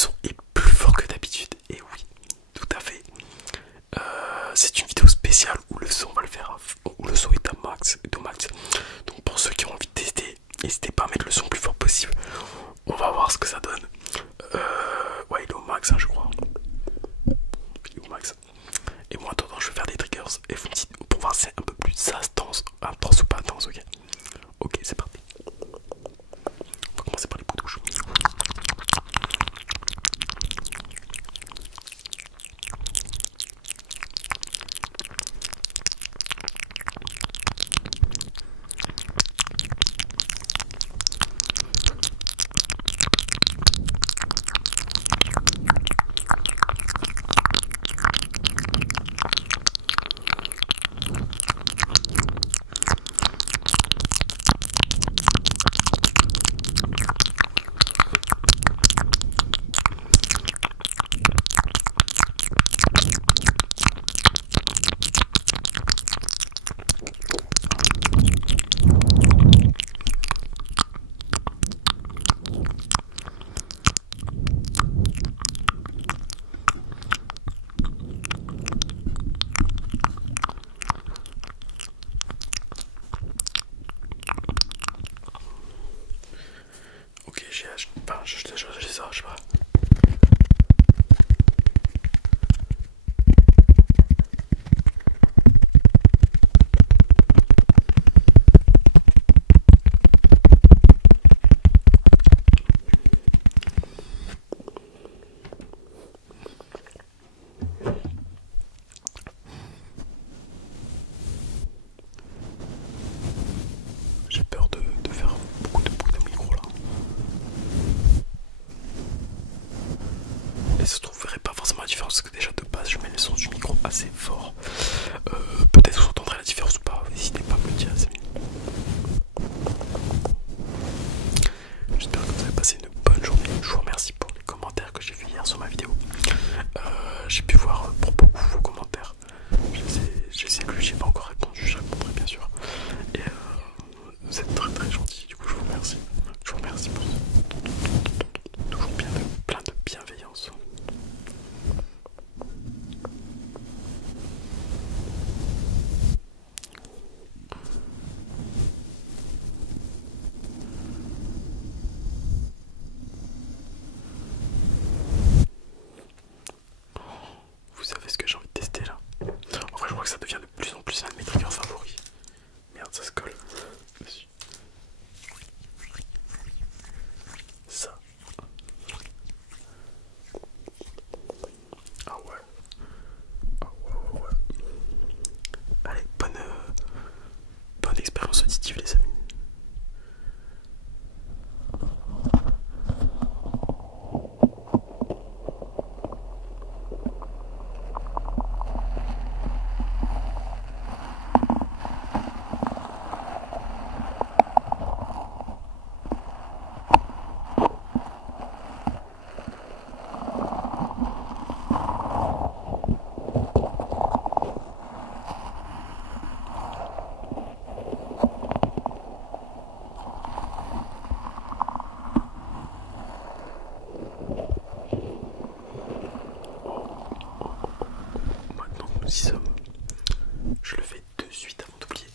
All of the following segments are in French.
son est plus fort que d'habitude. Et oui, tout à fait. C'est une vidéo spéciale où le son va le faire, où le son est à max, au max. Donc pour ceux qui ont envie de tester, n'hésitez pas à mettre le son le plus fort possible. On va voir ce que ça donne. Ouais, il est au max, hein, je crois. Il est au max. Et moi, en attendant, je vais faire des triggers et vous me dites pour voir si c'est un peu plus intense ou pas intense, ok. Ok, c'est parti. On va commencer par les boutouches. Ok, j'ai ça, je sais pas. J'ai peur de faire beaucoup de bruit dans le micro là. Et ça se trouve, vous verrez pas forcément la différence parce que déjà de base je mets le son du micro assez fort. Peut-être vous entendrez la différence ou pas, n'hésitez pas à me le dire, les amis. J'espère que vous avez passé une bonne journée. Je vous remercie pour les commentaires que j'ai vus hier sur ma vidéo. J'ai pu voir pour beaucoup vos commentaires. Je sais que j'ai pas encore répondu, je répondrai bien sûr. Et vous êtes très très gentil, du coup je vous remercie. Je vous remercie pour toujours plein de bienveillance. Vous savez ce que j'ai envie de tester là? En vrai je crois que ça devient de plus en plus un de mes triggers favoris. Merde, ça se colle dessus. Ça. Ah ouais. Ah ouais, ouais, ouais. Allez, bonne expérience auditive les amis. Maintenant que nous y sommes, je le fais de suite avant d'oublier.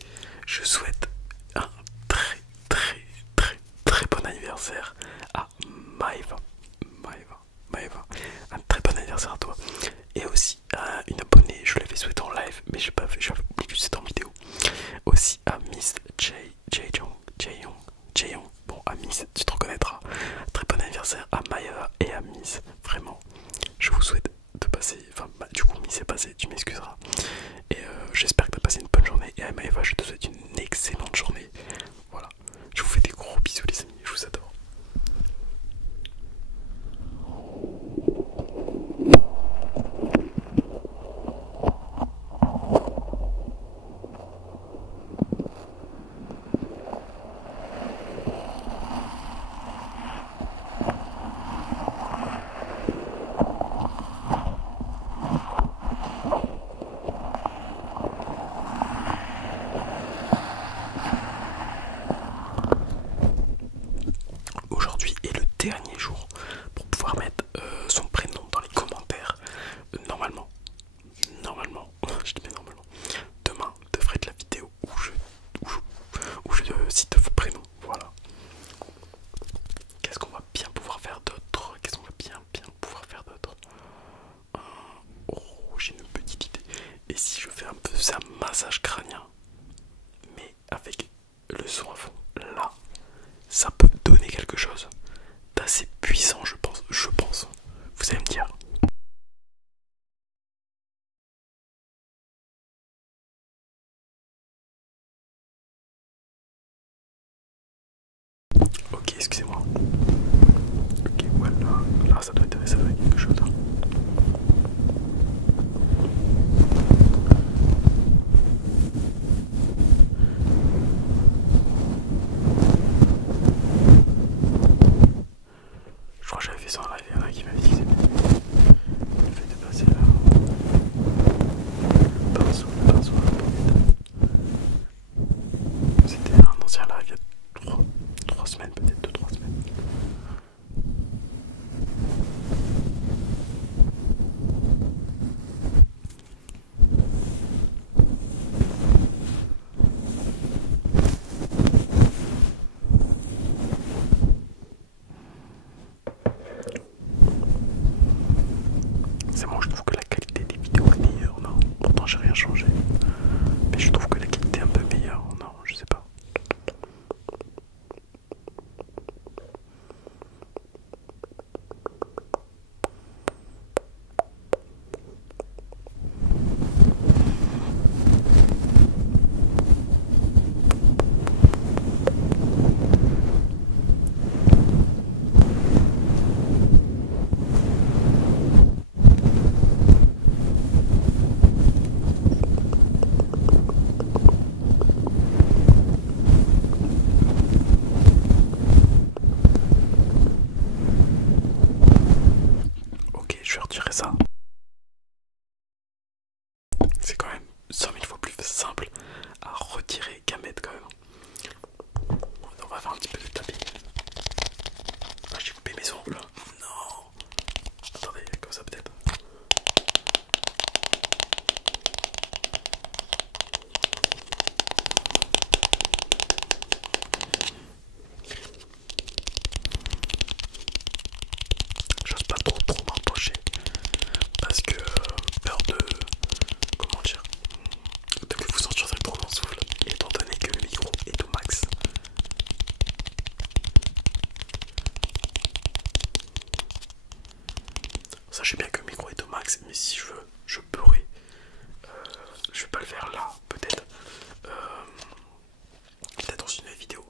Je souhaite un très très très très bon anniversaire à Maëva. Maëva. Un très bon anniversaire à toi. Et aussi à une abonnée, je l'avais souhaité en live, mais j'ai pas fait, j'avais oublié que c'était en vidéo. Aussi à Miss Jaeyoung. Bon, à Miss, tu te reconnaîtras. Très bon anniversaire à Maëva et à Miss. Vraiment, je vous souhaite de passer. Enfin, du coup, Miss est passé, tu m'excuseras. Et j'espère que tu as passé une bonne journée. Et à Maëva, je te souhaite une excellente journée. Voilà, je vous fais des gros bisous, les amis. Je vous adore. massage crânien, mais avec le son à fond, là, ça peut donner quelque chose d'assez puissant, je pense. Vous allez me dire. Ok, excusez-moi. Ok, voilà. Là, ça doit être quelque chose. Hein. Je crois que j'avais fait ça en live, il y en a qui m'avait dit que c'est bien. Le fait de passer là. Le pinceau, la pommette. C'était un ancien live il y a 3 semaines, peut-être 2-3 semaines. C'est moi, je trouve que la qualité des vidéos est meilleure, non? Pourtant, j'ai rien changé. Mais je trouve que la qualité est un peu meilleure, non? Je sais pas. Ok, je vais retirer ça. C'est quand même 100 000 fois plus simple à retirer qu'à mettre quand même. On va faire un petit peu de tapping. Ah, j'ai coupé mes ongles. Non. Attendez, comme ça peut-être. J'ose pas trop m'approcher parce que peur de, comment dire, de que vous entendrez trop mon souffle, étant donné que le micro est au max. Sachez bien que le micro est au max, mais si je veux, je pourrais. Je vais pas le faire là, peut-être. Peut-être dans une vidéo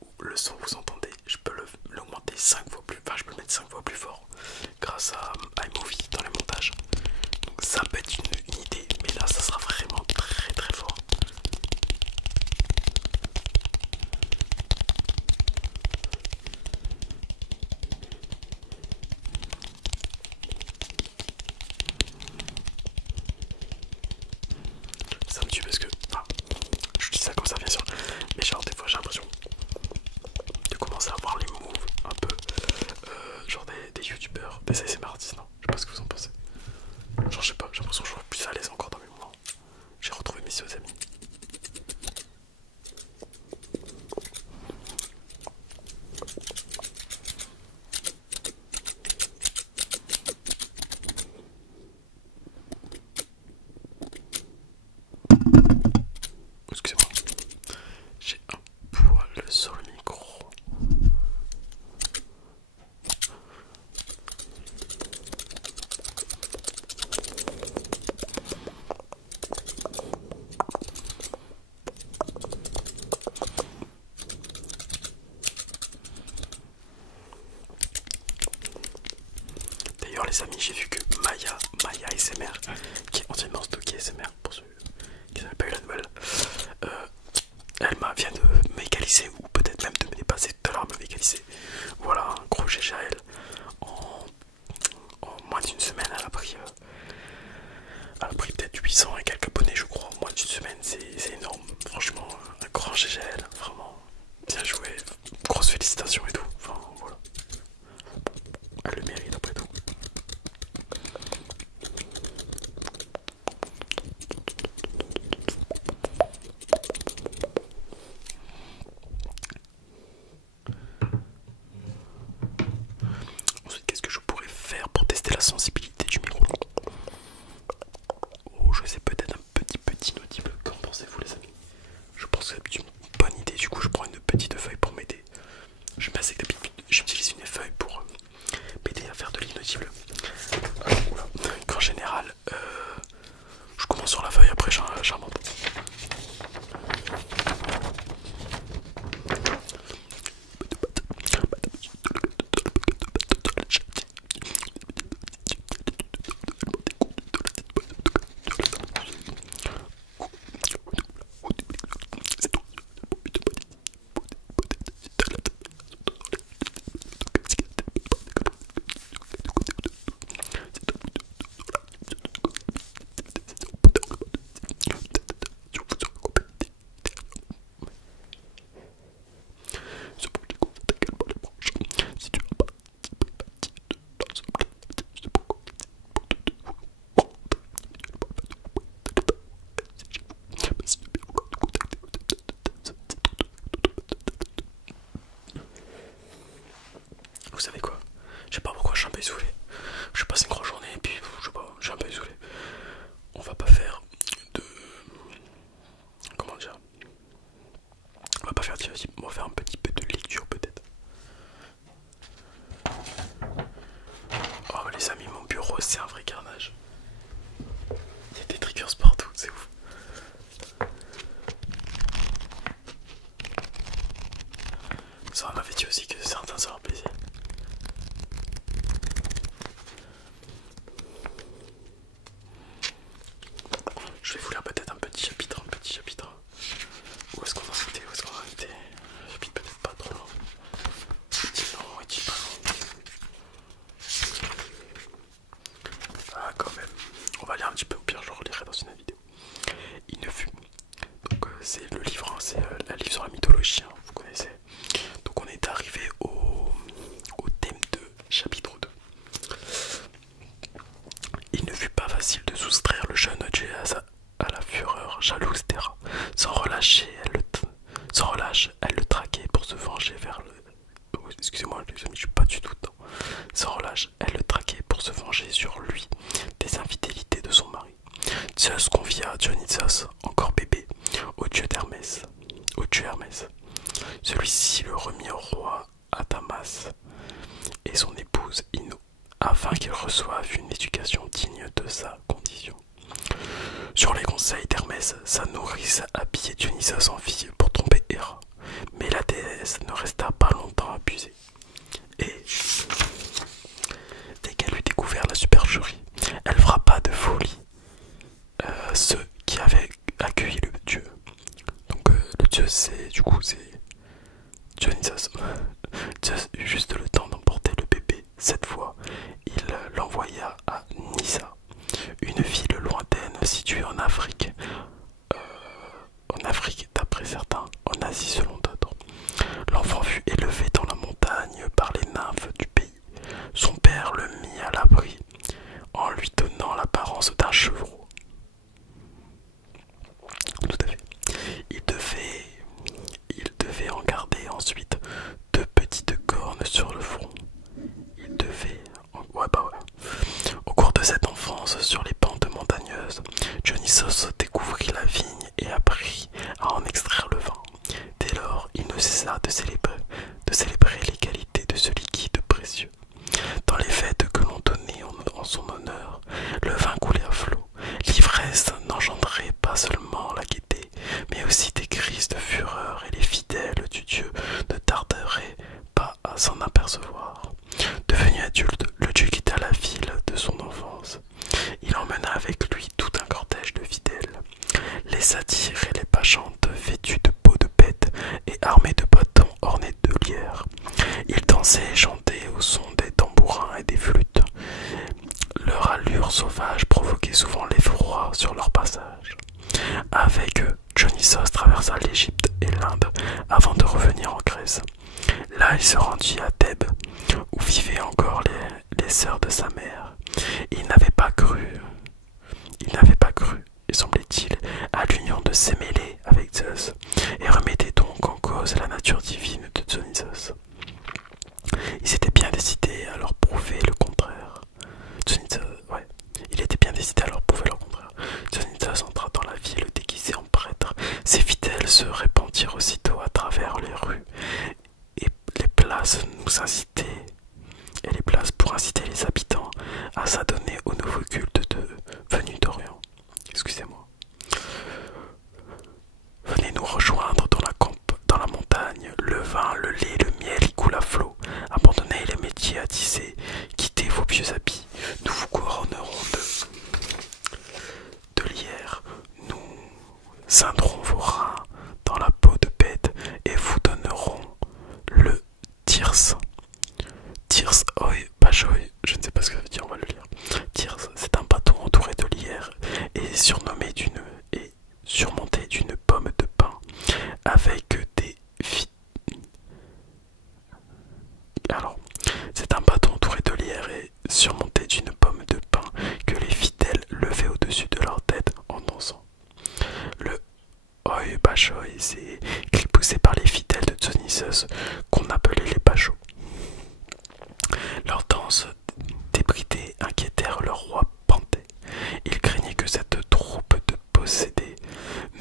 où le son vous entendez, je peux l'augmenter 5 fois plus, enfin je peux le mettre 5 fois plus fort grâce à iMovie dans les montages. Donc ça peut être une idée, mais là ça sera vraiment très fort. Ça me tue parce que, enfin, je dis ça comme ça bien sûr, mais genre des fois j'ai l'impression de commencer à voir les moves un peu, genre des youtubeurs, des ASMR artistes, non? Je sais pas ce que vous en pensez. Genre je sais pas, j'ai l'impression que je suis plus à l'aise encore dans mes moments. J'ai retrouvé mes vieux amis. Excusez-moi, j'ai un poil sur le micro. D'ailleurs les amis, j'ai vu que Maya ASMR, qui est anciennement Stocky ASMR pour ceux qui n'avaient pas eu la nouvelle, elle vient de m'égaliser ou peut-être même de me dépasser, tout à l'heure me m'égaliser. Voilà, un gros GG à elle. En moins d'une semaine, elle a pris peut-être 800 et quelques abonnés, je crois. En moins d'une semaine, c'est énorme. Franchement, un grand GG à elle. Vraiment, bien joué. Grosse félicitations et tout. Enfin, voilà. Elle le mérite après tout. Ensuite, qu'est-ce que je pourrais faire pour tester la sensibilité du micro? Oh, je sais, peut-être un petit Naughty Block. dit aussi que certains se leur plaisir. Je vais vous lire peut-être un petit chapitre, Où est-ce qu'on en était? Chapitre peut-être pas trop long. Est-il long? Est-il pas long? Ah, quand même. On va lire un petit peu, au pire je relirai dans une vidéo. Il ne fut. Donc c'est le livre, hein, c'est un livre sur la mythologie, hein, vous connaissez. Donc on est arrivé au thème 2, chapitre 2. Il ne fut pas facile de soustraire le jeune Jay à la fureur jalouse d'Hera. Sans relâche, elle le traquait pour se venger vers le... Oh, excusez-moi les amis, je suis pas du tout dedans. Sans relâche, elle le traquait pour se venger sur lui des infidélités de son mari. Zeus confia Dionysos, encore bébé, au dieu Hermès. Celui-ci le remit au roi Athamas et son épouse Ino, afin qu'ils reçoivent une éducation digne de sa condition. Sur les conseils d'Hermès, sa nourrice habillait Dionysos en fille pour tromper Héra, mais la déesse ne resta pas longtemps abusée. Et dès qu'elle eut découvert la supercherie, elle frappa de folie ceux qui avaient accueilli le dieu. Donc le dieu c'est Dionysos. Zeus eut juste le temps d'emporter le bébé. Cette fois, il l'envoya à Nyssa, une ville lointaine située en Afrique. D'après certains, en Asie selon d'autres. L'enfant fut élevé dans la montagne par les nymphes du pays. Son père le mit à l'abri en lui donnant l'apparence d'un chevreau. Tout à fait. Il devait en garder ensuite deux petites cornes sur le front. Au cours de cette enfance sur les pentes montagneuses, Dionysos découvrit la vigne et apprit à en extraire le vin. Dès lors, il ne cessa de célébrer les qualités de ce liquide précieux. Dans les fêtes que l'on donnait en son honneur, le vin coulait à flot. L'ivresse n'engendrait pas seulement la gaieté, mais aussi des crises de fureur, et les fidèles du dieu ne tarderaient pas à s'en apercevoir. Devenu adulte, le dieu quitta la ville de son enfance. Il emmena avec lui tout un cortège de fidèles. Les satyres et les pachantes vêtus de peaux de bête et armés de bâtons ornés de lierre. Ils dansaient et chantaient au son des tambourins et des flûtes. Leur allure sauvage provoquait souvent l'effroi sur leur passage. Avec eux, Dionysos traversa l'Égypte et l'Inde avant de revenir en Grèce. Là, il se rendit à Thèbes, où vivaient encore les sœurs de sa mère. Il n'avait pas cru, et semblait-il, à l'union de Sémélé avec Zeus, et remettait donc en cause la nature divine de Dionysos. Il s'était bien décidé à leur prouver le contraire. Dionysos entra dans la ville déguisé en prêtre. Ses fidèles se répandirent aussitôt à travers les rues et les places pour inciter les habitants à s'adonner au nouveau culte venu d'Orient. Excusez-moi. Venez nous rejoindre dans la montagne. Le vin, le lait, le miel y coulent à flot. Abandonnez les métiers à tisser. Quittez vos vieux habits. Nous vous couronnerons de lierre. Nous ceindrons vos reins dans la peau de bête et vous donnerons le tirs. Tirs, oi, bajoi, je ne sais pas ce que ça veut dire, on va le lire. Tirs, c'est un bâton entouré de lierre et surmonté d'une pomme de pin avec des Alors, c'est un bâton entouré de lierre et surmonté d'une pomme de pin que les fidèles levaient au-dessus de leur tête en dansant. Le oi bajoi, c'est cri poussé par les fidèles de Dionysos qu'on appelait les bajots. Leurs danses débridées inquiétèrent le roi Panthée. Il craignait que cette troupe de possédés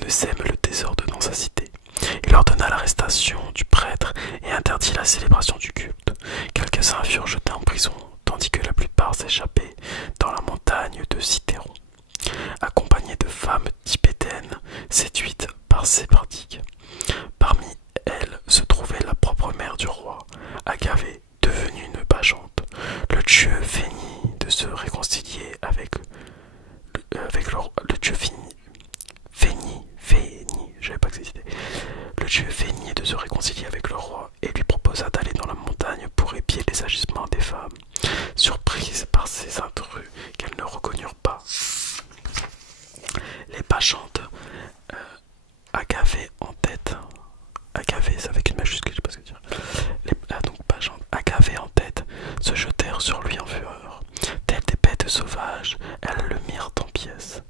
ne sème le désordre dans sa cité. Il ordonna l'arrestation du prêtre et interdit la célébration du culte. Quelques-uns furent jetés en prison, tandis que la plupart s'échappaient dans la montagne de Cithéron, accompagnés de femmes tibétaines séduites par ces pratiques. Parmi elles se trouvait la propre mère du roi, Agavé en tête. Agavé, c'est avec une majuscule, je sais pas ce que dire. Donc page agavé en tête, se jetèrent sur lui en fureur. Telles des bêtes sauvages, elles le mirent en pièces.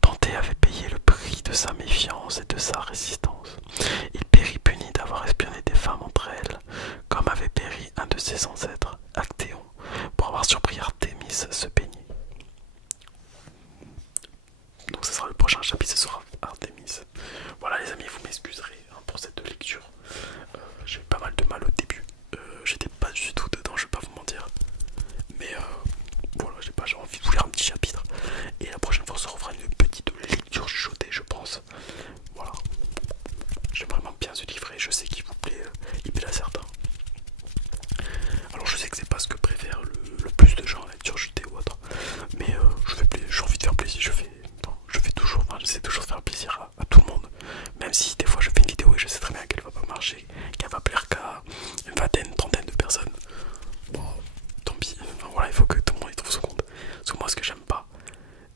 Panthée avait payé le prix de sa méfiance et de sa résistance. Il périt puni d'avoir espionné des femmes entre elles, comme avait péri un de ses ancêtres, Actéon, pour avoir surpris Artémis se baigner. Donc ce sera le prochain chapitre, ce sera Artémis. Voilà les amis, vous m'excuserez hein, pour cette lecture. J'ai eu pas mal de mal au début. J'étais pas du tout dedans, je vais pas vous mentir. Mais voilà, j'ai envie de vous lire un petit chapitre. Et la prochaine fois, on se refera une petite lecture chuchotée, je pense. Voilà. J'aime vraiment bien ce livre et je sais qu'il vous plaît, il plaît à certains. Alors je sais que c'est pas ce que préfèrent le plus de gens, la lecture chuchotée ou autre. Mais j'ai envie de faire plaisir, je fais toujours, enfin, j'essaie toujours de faire plaisir à tout le monde. Même si des fois je fais une vidéo et je sais très bien qu'elle va pas marcher, qu'elle va plaire qu'à une vingtaine, trentaine de personnes. Bon, tant pis, enfin, voilà, il faut que tout le monde y trouve son compte. Parce que moi ce que j'aime pas,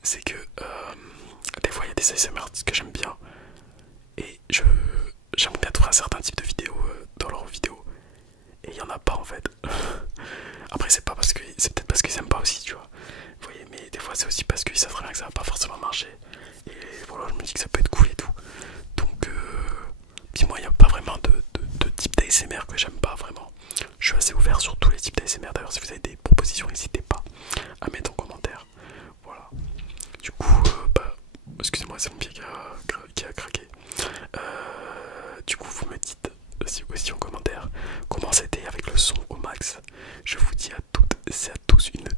c'est que des fois il y a des ASMR que j'aime bien. Et j'aime bien trouver un certain type de vidéos dans leurs vidéos. Et il y en a pas en fait. Après c'est peut-être parce qu'ils aiment pas aussi, tu vois. Vous voyez, mais des fois c'est aussi parce qu'ils savent très bien que ça va pas forcément marcher. Et voilà, je me dis que ça peut être cool et tout. Donc puis moi il n'y a pas vraiment de type d'ASMR que j'aime pas vraiment. Je suis assez ouvert sur tous les types d'ASMR. D'ailleurs si vous avez des propositions, n'hésitez pas à mettre en commentaire. Voilà. Du coup, excusez-moi, c'est mon pied qui a craqué. Du coup, vous me dites aussi en commentaire comment c'était avec le son au max. Je vous dis à toutes et à tous une